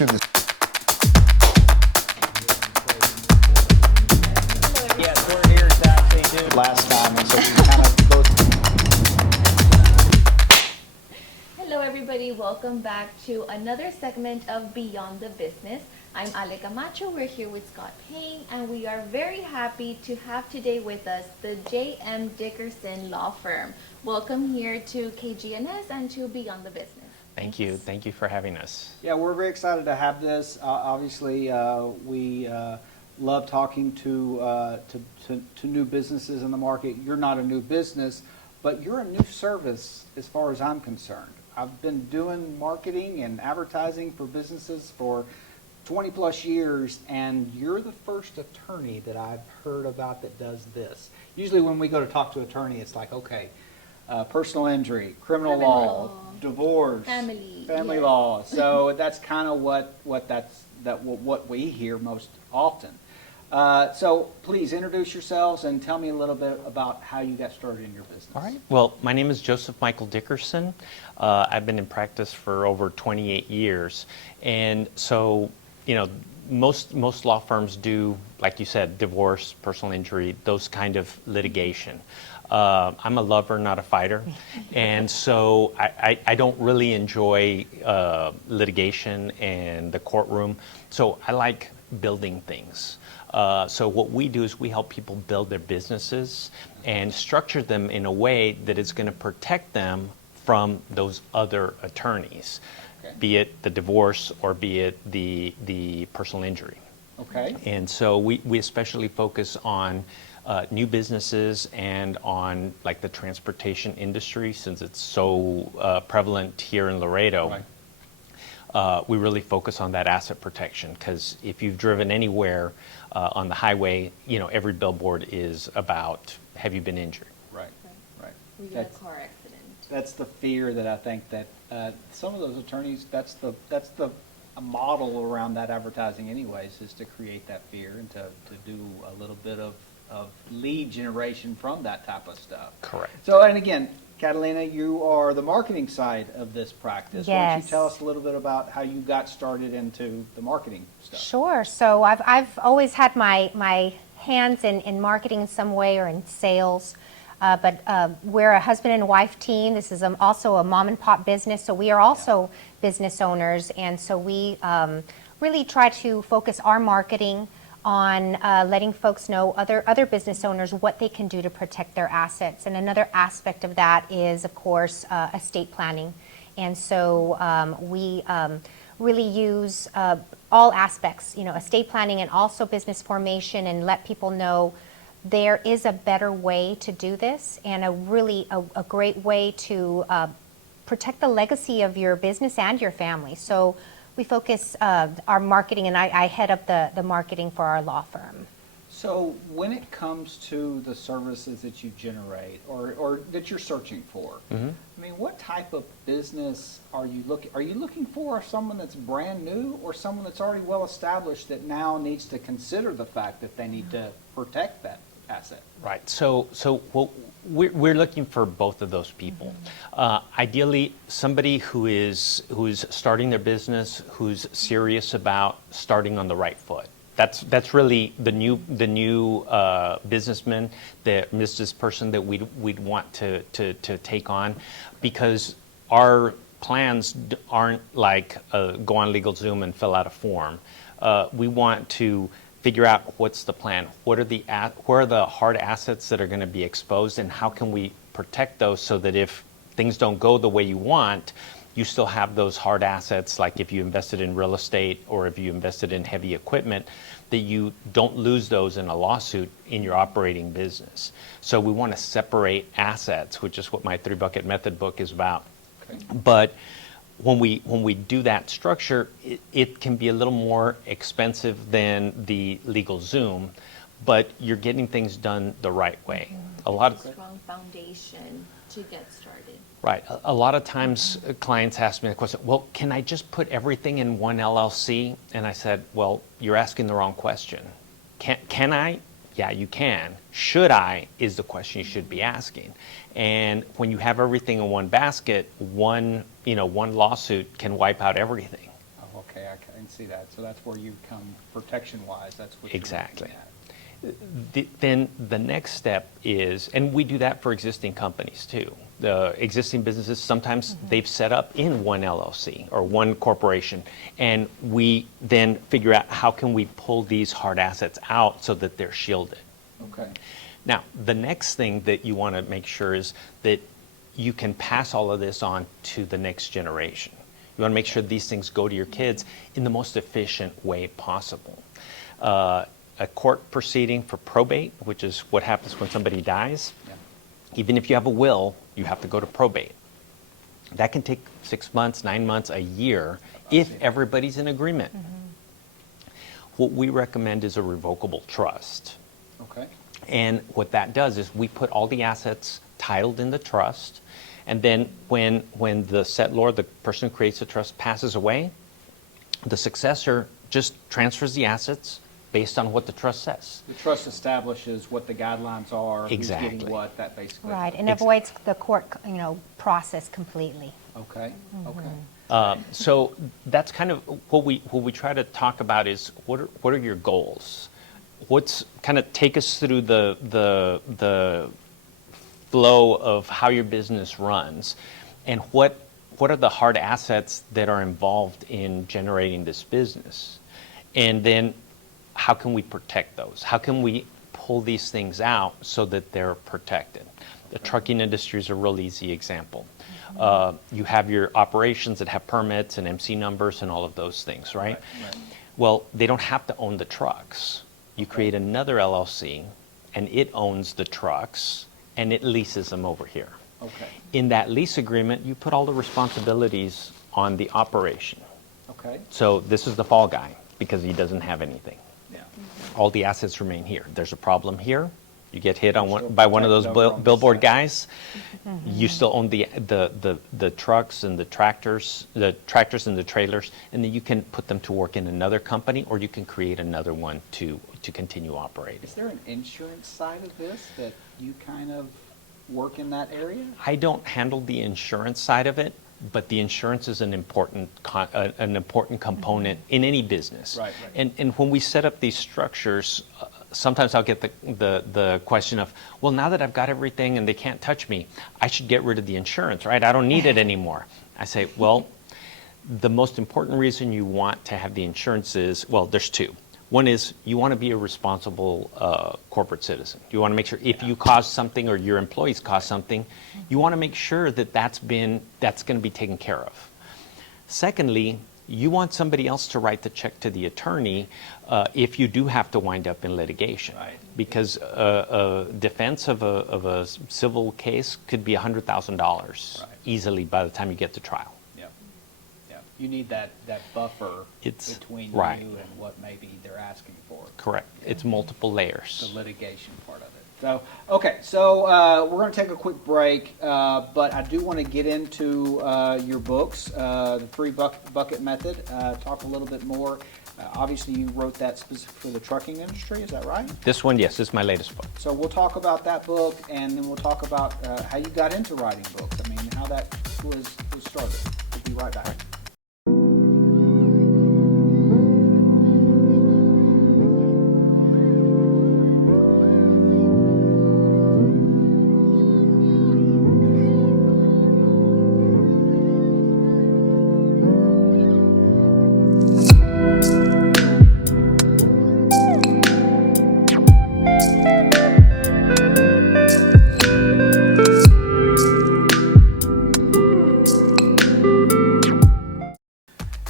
answer this. Yes, we're here to actually do last time, and so we kind of both. Hello everybody, welcome back to another segment of Beyond the Business. I'm Ale Camacho, we're here with Scott Payne, and we are very happy to have today with us the JM Dickerson Law Firm. Welcome here to KGNS and to Beyond the Business. Thank you. Thank you for having us. Yeah, we're very excited to have this. Obviously, we love talking to new businesses in the market. You're not a new business, but you're a new service as far as I'm concerned. I've been doing marketing and advertising for businesses for 20 plus years, and you're the first attorney that I've heard about that does this. Usually when we go to talk to an attorney, it's like, okay, personal injury, criminal law, divorce, family yes. law. So that's kind of what we hear most often. So please introduce yourselves and tell me a little bit about how you got started in your business. All right. Well, my name is Joseph Michael Dickerson. I've been in practice for over 28 years. And so, you know, most law firms do, like you said, divorce, personal injury, those kind of litigation. I'm a lover, not a fighter. And so I don't really enjoy litigation and the courtroom. So I like building things. So what we do is we help people build their businesses and structure them in a way that is going to protect them from those other attorneys, okay, be it the divorce or be it the personal injury. Okay. And so we especially focus on new businesses and on like the transportation industry, since it's so prevalent here in Laredo. Right. We really focus on that asset protection, because if you've driven anywhere on the highway, you know, every billboard is about, have you been injured? Right, right. We got a car accident. That's the fear that I think that some of those attorneys, that's the model around that advertising anyways, is to create that fear and to do a little bit of lead generation from that type of stuff. Correct. So, and again, Catalina, you are the marketing side of this practice. Yes. Why don't you tell us a little bit about how you got started into the marketing stuff? Sure. So I've always had my hands in marketing in some way or in sales. But we're a husband and wife team. This is also a mom and pop business, so we are also business owners. And so we really try to focus our marketing on letting folks know, other business owners, what they can do to protect their assets. And another aspect of that is, of course, estate planning. And so we really use all aspects, you know, estate planning and also business formation, and let people know there is a better way to do this, and a great way to protect the legacy of your business and your family. So we focus our marketing, and I head up the marketing for our law firm. So when it comes to the services that you generate or that you're searching for, Mm-hmm. I mean, what type of business are you looking? Are you looking for someone that's brand new, or someone that's already well established that now needs to consider the fact that they need to protect that asset? Right. So what we're looking for both of those people. Ideally, somebody who is starting their business, who's serious about starting on the right foot. That's really the new businessman, the business person that we'd want to take on, because our plans aren't like go on LegalZoom and fill out a form. We want to figure out what's the plan, what are the hard assets that are going to be exposed, and how can we protect those so that if things don't go the way you want, you still have those hard assets, like if you invested in real estate or if you invested in heavy equipment, that you don't lose those in a lawsuit in your operating business. So we want to separate assets, which is what my 3-bucket method book is about. Okay. But when we do that structure, it can be a little more expensive than the LegalZoom, but you're getting things done the right way. Mm-hmm. A lot of strong foundation to get started. Right. A lot of times clients ask me the question, well, can I just put everything in one LLC? And I said, well, you're asking the wrong question. Can I? Yeah, you can. Should I is the question you should be asking. And when you have everything in one basket, one lawsuit can wipe out everything. Oh, okay. Okay, I can see that. So that's where you come protection-wise. That's what you're Exactly. looking at. Then the next step is, and we do that for existing companies too. The existing businesses, sometimes they've set up in one LLC or one corporation, and we then figure out how can we pull these hard assets out so that they're shielded. Okay. Now, the next thing that you want to make sure is that you can pass all of this on to the next generation. You want to make sure these things go to your kids in the most efficient way possible. A court proceeding for probate, which is what happens when somebody dies, Yeah. even if you have a will, you have to go to probate. That can take 6 months, 9 months, a year, if everybody's in agreement. What we recommend is a revocable trust. Okay. And what that does is we put all the assets titled in the trust, and then when the settlor, the person who creates the trust, passes away, the successor just transfers the assets based on what the trust says. The trust establishes what the guidelines are, who's Exactly. getting what, that basically. Right, and avoids the court, process completely. Okay, okay. So that's kind of what we try to talk about is what are your goals? What's kind of take us through the flow of how your business runs, and what are the hard assets that are involved in generating this business, and then how can we protect those? How can we pull these things out so that they're protected? The trucking industry is a real easy example. You have your operations that have permits and MC numbers and all of those things, right? Right. Well, they don't have to own the trucks. You create another LLC, and it owns the trucks, and it leases them over here. Okay, In that lease agreement, you put all the responsibilities on the operation. okay, So this is the fall guy because he doesn't have anything. yeah. All the assets remain here. There's a problem here. You get hit on Still by one of those protected over on this billboard side. guys. You still own the trucks and the tractors and the trailers, and then you can put them to work in another company, or you can create another one to continue operating. Is there an insurance side of this that you kind of work in that area? I don't handle the insurance side of it, but the insurance is an important component in any business. Right, right. And when we set up these structures, sometimes I'll get the question of, well, now that I've got everything and they can't touch me, I should get rid of the insurance, right? I don't need it anymore. I say, well, the most important reason you want to have the insurance is, well, there's two. One is you want to be a responsible corporate citizen. You want to make sure if you cause something or your employees cause something, you want to make sure that that's going to be taken care of. Secondly, you want somebody else to write the check to the attorney if you do have to wind up in litigation. Right. Because a defense of a civil case could be $100,000 Right. easily by the time you get to trial. Yeah, yeah. You need that buffer It's- between right. you and what maybe they're asking for. Correct. It's multiple The layers. litigation part of it. So, okay, so we're going to take a quick break, but I do want to get into your books, the three bucket method. Talk a little bit more. Obviously, you wrote that specific for the trucking industry. Is that right? This one, yes, this is my latest book. So we'll talk about that book, and then we'll talk about how you got into writing books. I mean, how that was started. We'll be right back.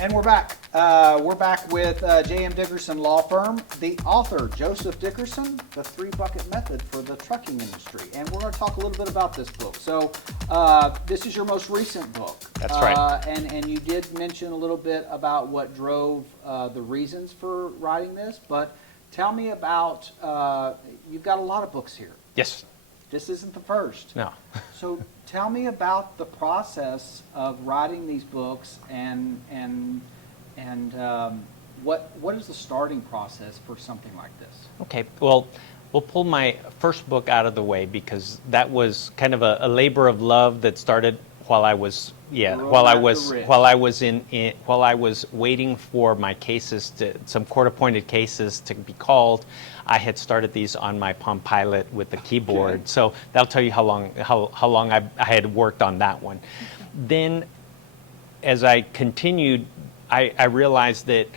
And we're back. We're back with JM Dickerson Law Firm, the author, Joseph Dickerson, The Three Bucket Method for the Trucking Industry. And we're going to talk a little bit about this book. So this is your most recent book. That's right. And you did mention a little bit about what drove the reasons for writing this, but tell me about, you've got a lot of books here. Yes. This isn't the first. No. So tell me about the process of writing these books and what is the starting process for something like this? Okay, well, we'll pull my first book out of the way because that was kind of a labor of love that started while I was Rolling while I out was the risk. while I was waiting for my cases some court-appointed cases to be called, I had started these on my Palm Pilot with the keyboard. Okay. So that'll tell you how long I had worked on that one. Then, as I continued, I realized that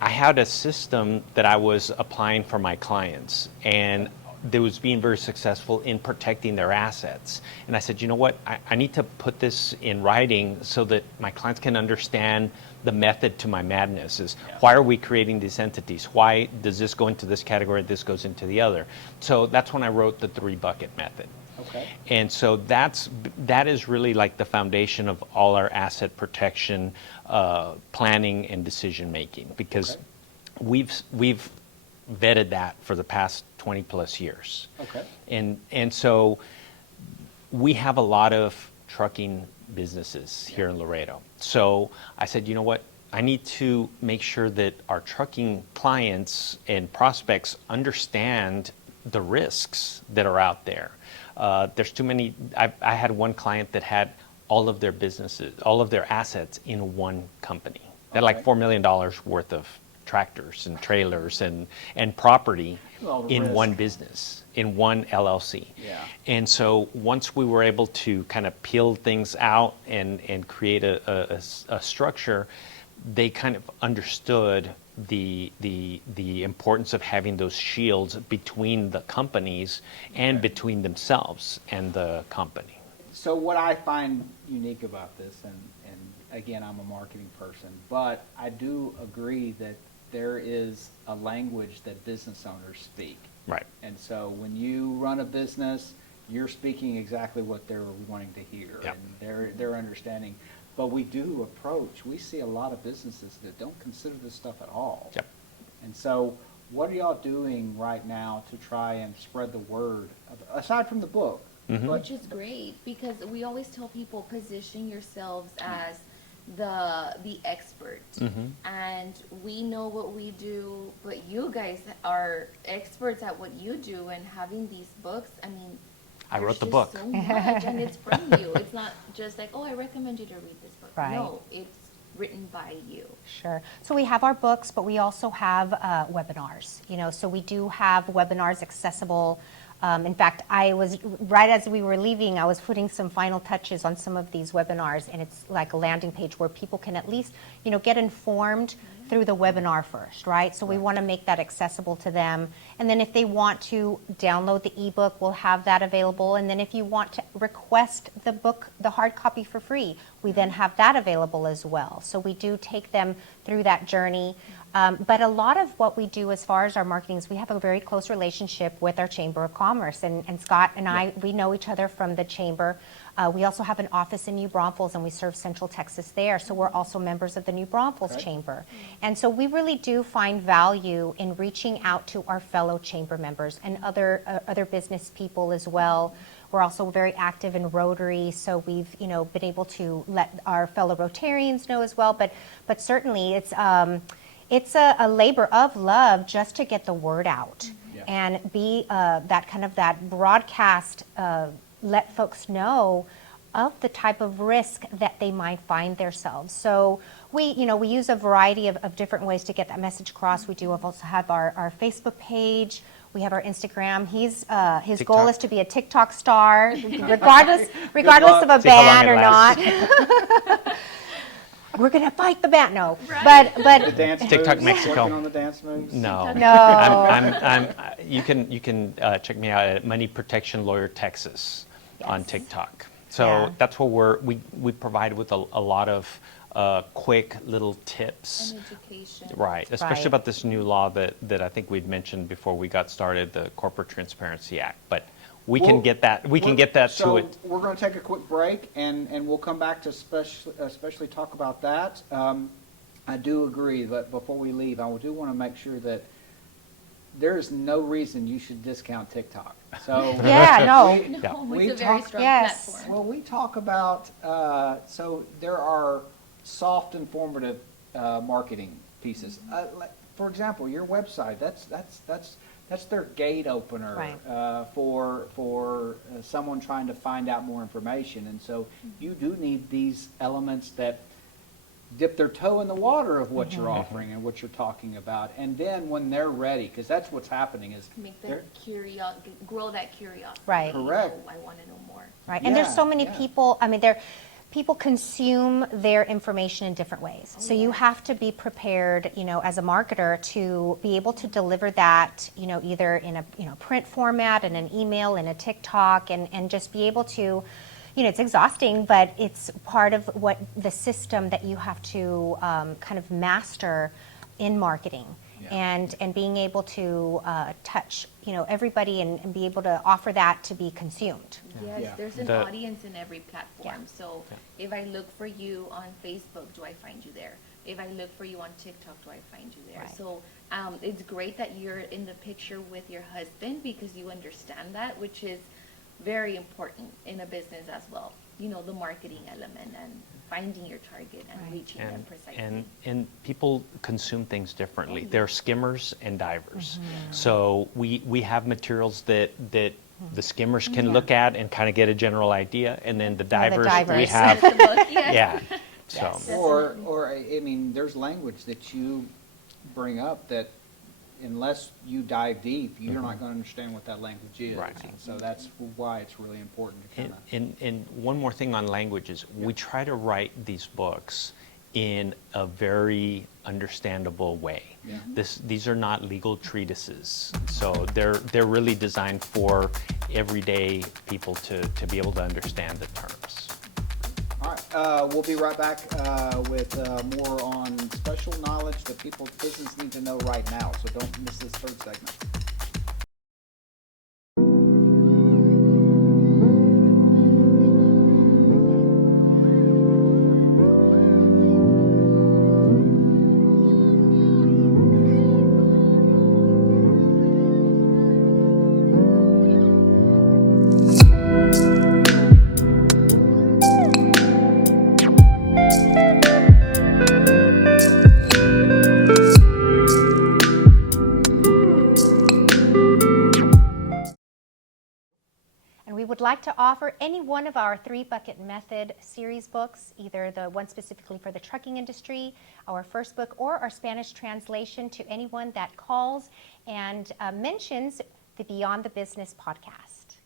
I had a system that I was applying for my clients, and that was being very successful in protecting their assets. And I said, you know what, I need to put this in writing so that my clients can understand the method to my madness. Is why are we creating these entities? Why does this go into this category, this goes into the other? So that's when I wrote the 3-bucket method. Okay. And so that is really like the foundation of all our asset protection planning and decision making, because Okay. we've vetted that for the past 20 plus years. Okay. And so we have a lot of trucking businesses here in Laredo. So I said, you know what? I need to make sure that our trucking clients and prospects understand the risks that are out there. There's too many. I had one client that had all of their businesses, all of their assets in one company. They had like Okay. $4 million worth of tractors and trailers and property All the in risk. one business, in one LLC. Yeah. And so once we were able to kind of peel things out and create a structure, they kind of understood the importance of having those shields between the companies and between themselves and the company. So what I find unique about this, and again, I'm a marketing person, but I do agree that there is a language that business owners speak. Right. And so when you run a business, you're speaking exactly what they're wanting to hear, Yep. and they're understanding. But we we see a lot of businesses that don't consider this stuff at all. Yep. And so what are y'all doing right now to try and spread the word, aside from the book? Mm-hmm. But Which is great, because we always tell people, position yourselves as the expert. Mm-hmm. And we know what we do, but you guys are experts at what you do, and having these books, I mean, I there's wrote the just book. so much, and it's from you. It's not just like, oh, I recommend you to read this book. Right. No, it's written by you. Sure. So we have our books, but we also have webinars. So we do have webinars accessible. In fact, I was, right as we were leaving, I was putting some final touches on some of these webinars, and it's like a landing page where people can at least, get informed through the webinar first, right? So we want to make that accessible to them. And then if they want to download the ebook, we'll have that available. And then if you want to request the book, the hard copy for free, we then have that available as well. So we do take them through that journey. But a lot of what we do as far as our marketing is we have a very close relationship with our Chamber of Commerce. And Scott and I, we know each other from the Chamber. We also have an office in New Braunfels, and we serve Central Texas there. So we're also members of the New Braunfels Okay. Chamber. And so we really do find value in reaching out to our fellow chamber members and other business people as well. We're also very active in Rotary, so we've been able to let our fellow Rotarians know as well. But certainly it's a labor of love just to get the word out Yeah. and be that broadcast, let folks know of the type of risk that they might find themselves. So we use a variety of different ways to get that message across. We do also have our Facebook page. We have our Instagram. His TikTok. goal is to be a TikTok star, regardless of a See how long ban it or lasts. not. We're gonna fight the ban. No, Right. the but dance TikTok moves, Mexico. working on the dance moves? No. No. You can check me out at Money Protection Lawyer Texas on Yes. TikTok. So Yeah. that's what we provide with a lot of quick little tips. And education. Right, especially Right. about this new law that I think we'd mentioned before we got started, the Corporate Transparency Act. But we Well, can get that so to it. we're going to take a quick break, and we'll come back to especially talk about that. I do agree that before we leave, I do want to make sure that there is no reason you should discount TikTok. So Yeah, no. we- No, we it's a very talk- strong Yes. platform. Well, we talk about, so there are soft, informative marketing pieces. For example, your website, that's that's their gate opener Right. for someone trying to find out more information. And so you do need these elements that dip their toe in the water of what you're offering and what you're talking about. And then when they're ready, because that's what's happening is Make they're- that grow that curiosity. Right. Correct. I want to know more. Right, and there's so Yeah, many yeah. people, I mean, people consume their information in different ways. So you have to be prepared, as a marketer to be able to deliver that, either in a, print format, in an email, in a TikTok, and just be able to, it's exhausting, but it's part of what the system that you have to kind of master in marketing. Yeah. And being able to touch, everybody and be able to offer that to be consumed. Yes, Yeah. there's an The- audience in every platform. So if I look for you on Facebook, do I find you there? If I look for you on TikTok, do I find you there? Right. So it's great that you're in the picture with your husband because you understand that, which is very important in a business as well. The marketing element and finding your target and Right. reaching them precisely. And people consume things differently. They're skimmers and divers. So we have materials that the skimmers can look at and kind of get a general idea, and then the divers, we divers. have, That's the book, yes. yeah. So Yes. or I mean, there's language that you bring up that unless you dive deep, you're not going to understand what that language is. Right. And so that's why it's really important to kind of. And one more thing on languages, we try to write these books in a very understandable way. Yeah. These are not legal treatises, so they're really designed for everyday people to be able to understand the terms. All right, we'll be right back with more on special knowledge that people, business need to know right now. So don't miss this third segment. And we would like to offer any one of our 3-Bucket Method series books, either the one specifically for the trucking industry, our first book, or our Spanish translation to anyone that calls and mentions the Beyond the Business podcast.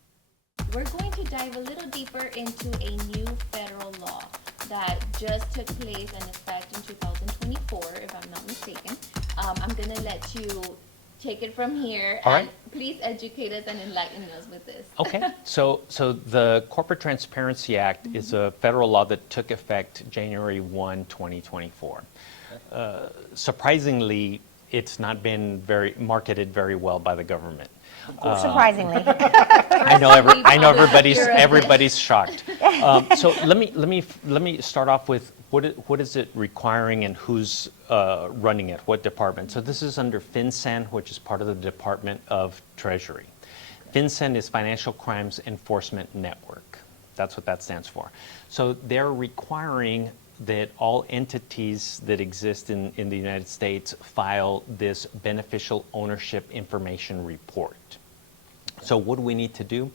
We're going to dive a little deeper into a new federal law that just took place and effect in 2024, if I'm not mistaken. I'm going to let you take it from here. All and right. please educate us and enlighten us with this. Okay, so the Corporate Transparency Act is a federal law that took effect January 1, 2024. Surprisingly, it's not been marketed very well by the government. Surprisingly. I know everybody's You're right. everybody's shocked. So let me start off with what is it requiring and who's running it, what department. So this is under FinCEN, which is part of the Department of Treasury. FinCEN is Financial Crimes Enforcement Network. That's what that stands for. So they're requiring that all entities that exist in the United States file this beneficial ownership information report. So what do we need to do?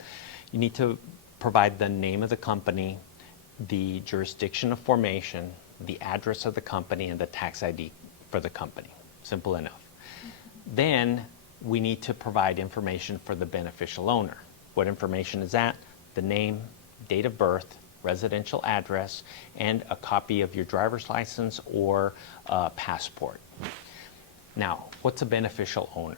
You need to provide the name of the company, the jurisdiction of formation, the address of the company, and the tax ID for the company. Simple enough. Then we need to provide information for the beneficial owner. What information is that? The name, date of birth, residential address, and a copy of your driver's license or passport. Now, what's a beneficial owner?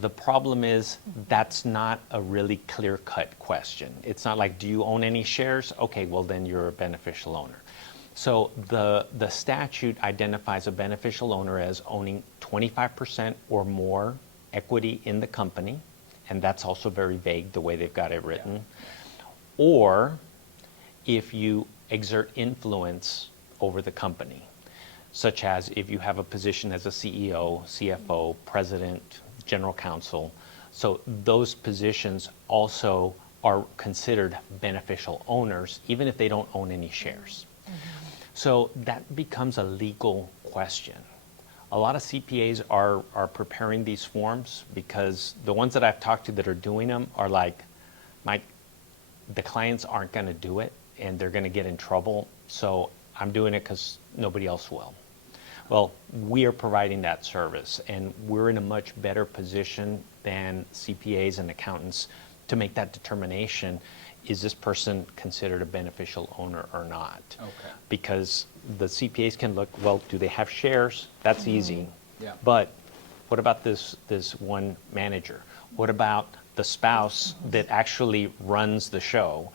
The problem is that's not a really clear-cut question. It's not like, do you own any shares? Okay, well then you're a beneficial owner. So the statute identifies a beneficial owner as owning 25% or more equity in the company, and that's also very vague the way they've got it written. Or if you exert influence over the company, such as if you have a position as a CEO, CFO, president, general counsel. So those positions also are considered beneficial owners, even if they don't own any shares. So that becomes a legal question. A lot of CPAs are preparing these forms because the ones that I've talked to that are doing them are like, the clients aren't going to do it and they're going to get in trouble, so I'm doing it because nobody else will. Well, we are providing that service, and we're in a much better position than CPAs and accountants to make that determination. Is this person considered a beneficial owner or not? Okay. Because the CPAs can look, well, do they have shares? That's easy. Yeah. But what about this one manager? What about the spouse that actually runs the show?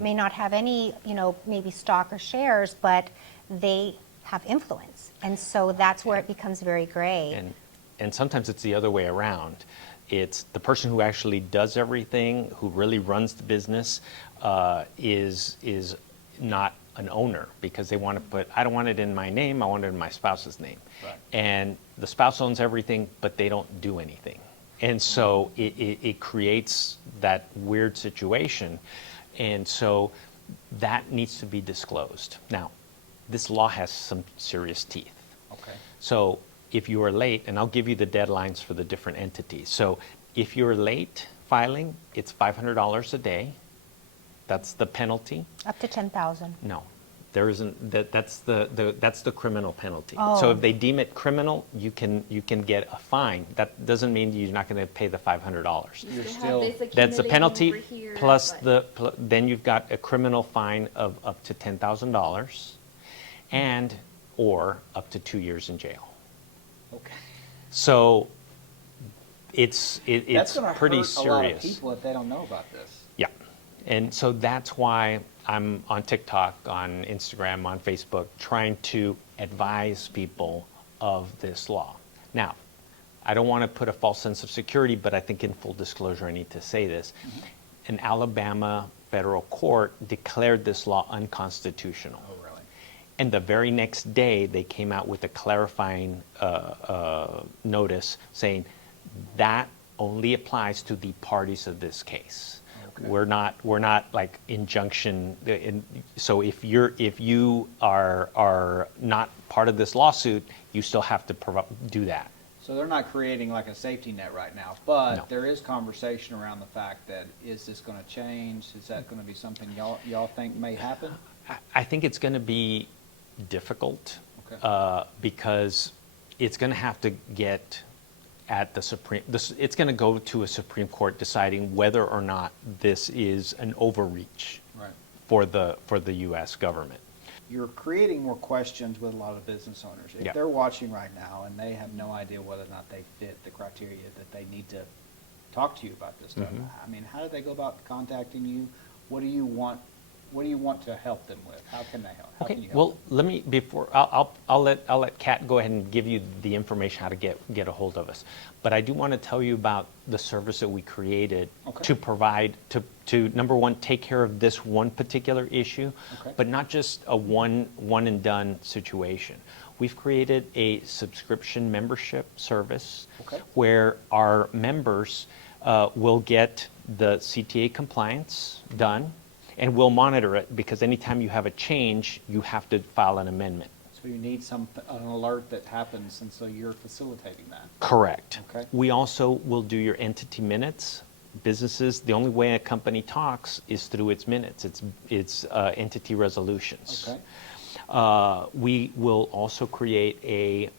May not have any, maybe stock or shares, but they have influence. And so that's where it becomes very gray. And sometimes it's the other way around. It's the person who actually does everything, who really runs the business, is not an owner because they want to put, I don't want it in my name, I want it in my spouse's name. Right. And the spouse owns everything, but they don't do anything. And so it creates that weird situation. And so that needs to be disclosed. Now, this law has some serious teeth. Okay. So if you are late, and I'll give you the deadlines for the different entities. So if you're late filing, it's $500 a day. That's the penalty. Up to 10,000. No, there isn't. That's the criminal penalty. Oh. So if they deem it criminal, you can get a fine. That doesn't mean you're not going to pay the $500. You're They have still, this That's the accumulating penalty over here, plus but- then you've got a criminal fine of up to $10,000 and or up to 2 years in jail. okay. So it's That's going to pretty hurt a lot of serious. people if they don't know about this. Yeah. And so that's why I'm on TikTok, on Instagram, on Facebook, trying to advise people of this law. Now, I don't want to put a false sense of security, but I think in full disclosure, I need to say this. An Alabama federal court declared this law unconstitutional. Oh, really? And the very next day, they came out with a clarifying notice saying that only applies to the parties of this case. Okay. We're not like injunction. So if you are not part of this lawsuit, you still have to do that. So they're not creating like a safety net right now, but No. there is conversation around the fact that is this going to change? Is that going to be something y'all think may happen? I think it's going to be difficult Okay. because it's going to have to get at the it's going to go to a Supreme Court deciding whether or not this is an overreach Right. for the U.S. government. You're creating more questions with a lot of business owners. If Yeah. they're watching right now and they have no idea whether or not they fit the criteria that they need to talk to you about this stuff, Mm-hmm. I mean, how do they go about contacting you? What do you want to help them with? How can they help? How can you Okay. help Well, them? let me I'll let Kat go ahead and give you the information how to get a hold of us. But I do want to tell you about the service that we created Okay. to provide to number one, take care of this one particular issue, Okay. but not just a one and done situation. We've created a subscription membership service Okay. where our members will get the CTA compliance done, and we'll monitor it because anytime you have a change, you have to file an amendment. So you need an alert that happens, and so you're facilitating that. Correct. Okay. We also will do your entity minutes. Businesses, the only way a company talks is through its minutes, its entity resolutions. Okay. We will also create a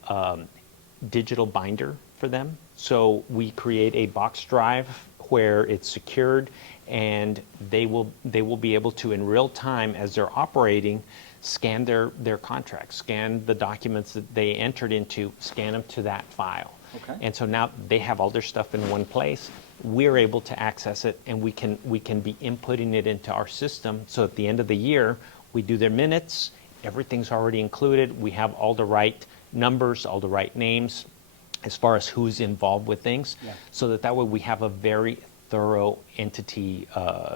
digital binder for them. So we create a box drive where it's secured, and they will be able to, in real time as they're operating, scan their contracts, scan the documents that they entered into, scan them to that file. Okay. And so now they have all their stuff in one place. We're able to access it, and we can be inputting it into our system. So at the end of the year, we do their minutes. Everything's already included. We have all the right numbers, all the right names, as far as who's involved with things. Yeah. So that way we have a very thorough entity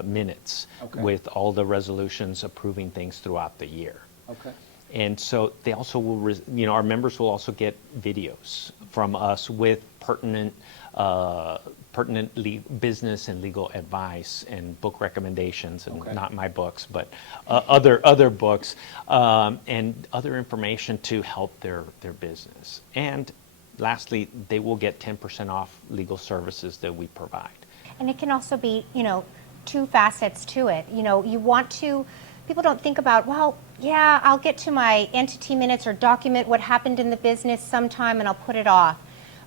minutes Okay. with all the resolutions approving things throughout the year. Okay. And so they also will, our members will also get videos from us with pertinent pertinent business and legal advice and book recommendations, and Okay. not my books, but other books, and other information to help their business. And lastly, they will get 10% off legal services that we provide. And it can also be, two facets to it. You want to, people don't think about, well, yeah, I'll get to my entity minutes or document what happened in the business sometime and I'll put it off.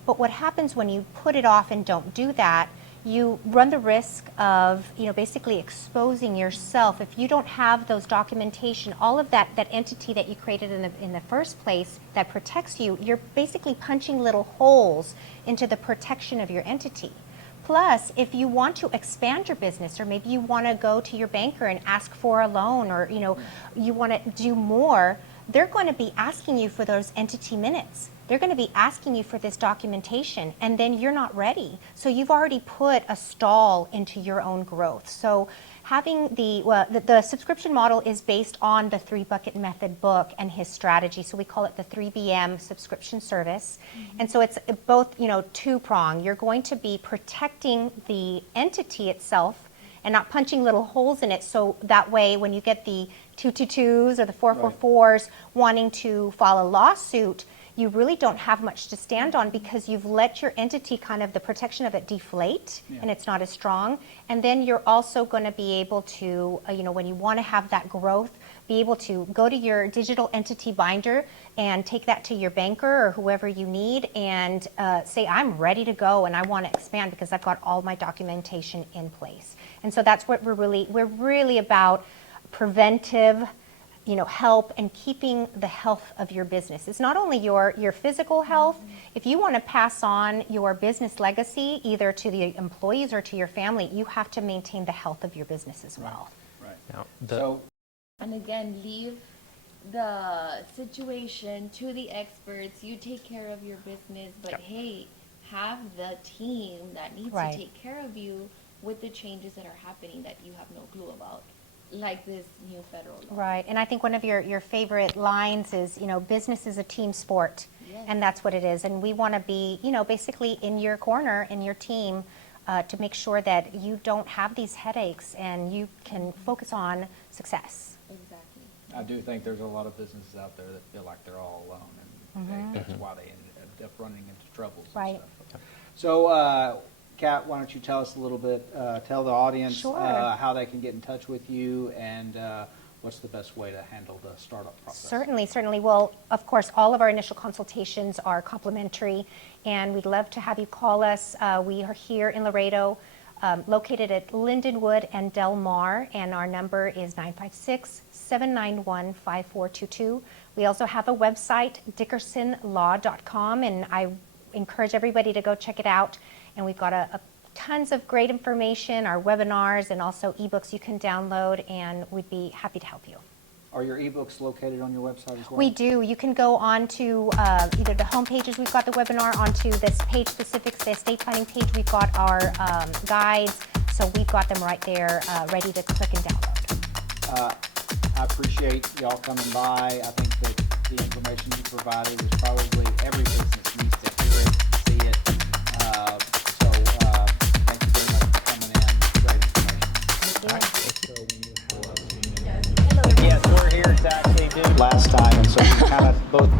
But what happens when you put it off and don't do that, you run the risk of, basically exposing yourself. If you don't have those documentation, all of that entity that you created in the first place that protects you, you're basically punching little holes into the protection of your entity. Plus, if you want to expand your business, or maybe you want to go to your banker and ask for a loan, or you want to do more, they're going to be asking you for those entity minutes. They're going to be asking you for this documentation, and then you're not ready. So you've already put a stall into your own growth. So having the subscription model is based on the 3-bucket method book and his strategy. So we call it the 3BM subscription service. Mm-hmm. And so it's both, two-prong. You're going to be protecting the entity itself and not punching little holes in it. So that way, when you get the 222s or the 444s wanting to file a lawsuit, you really don't have much to stand on, because you've let your entity the protection of it deflate, and it's not as strong. And then you're also going to be able to, when you want to have that growth, be able to go to your digital entity binder and take that to your banker or whoever you need and say, I'm ready to go and I want to expand because I've got all my documentation in place. And so that's what we're really about, preventive help and keeping the health of your business. It's not only your physical health. Mm-hmm. If you want to pass on your business legacy either to the employees or to your family, you have to maintain the health of your business as well. Right. Now, and again, leave the situation to the experts. You take care of your business, but hey, have the team that needs to take care of you with the changes that are happening that you have no clue about, like this new federal law. Right, and I think one of your favorite lines is, business is a team sport, and that's what it is. And we want to be, basically in your corner, in your team, to make sure that you don't have these headaches and you can focus on success. Exactly. I do think there's a lot of businesses out there that feel like they're all alone, and that's why they end up running into troubles and stuff. So, Kat, why don't you tell us a little bit, tell the audience how they can get in touch with you, and what's the best way to handle the startup process? Certainly. Well, of course, all of our initial consultations are complimentary, and we'd love to have you call us. We are here in Laredo, located at Lindenwood and Del Mar, and our number is 956-791-5422. We also have a website, dickersonlaw.com, and I encourage everybody to go check it out. And we've got tons of great information, our webinars, and also ebooks you can download, and we'd be happy to help you. Are your ebooks located on your website as well? We do. You can go on to either the home pages, we've got the webinar, onto this page specifics, the estate planning page, we've got our guides, so we've got them right there ready to click and download. I appreciate y'all coming by. I think that the information you provided is probably every business needs to hear it, see it. Thank you very much for coming in. Great information. Yes, we're here to actually do last time, and so we kind of both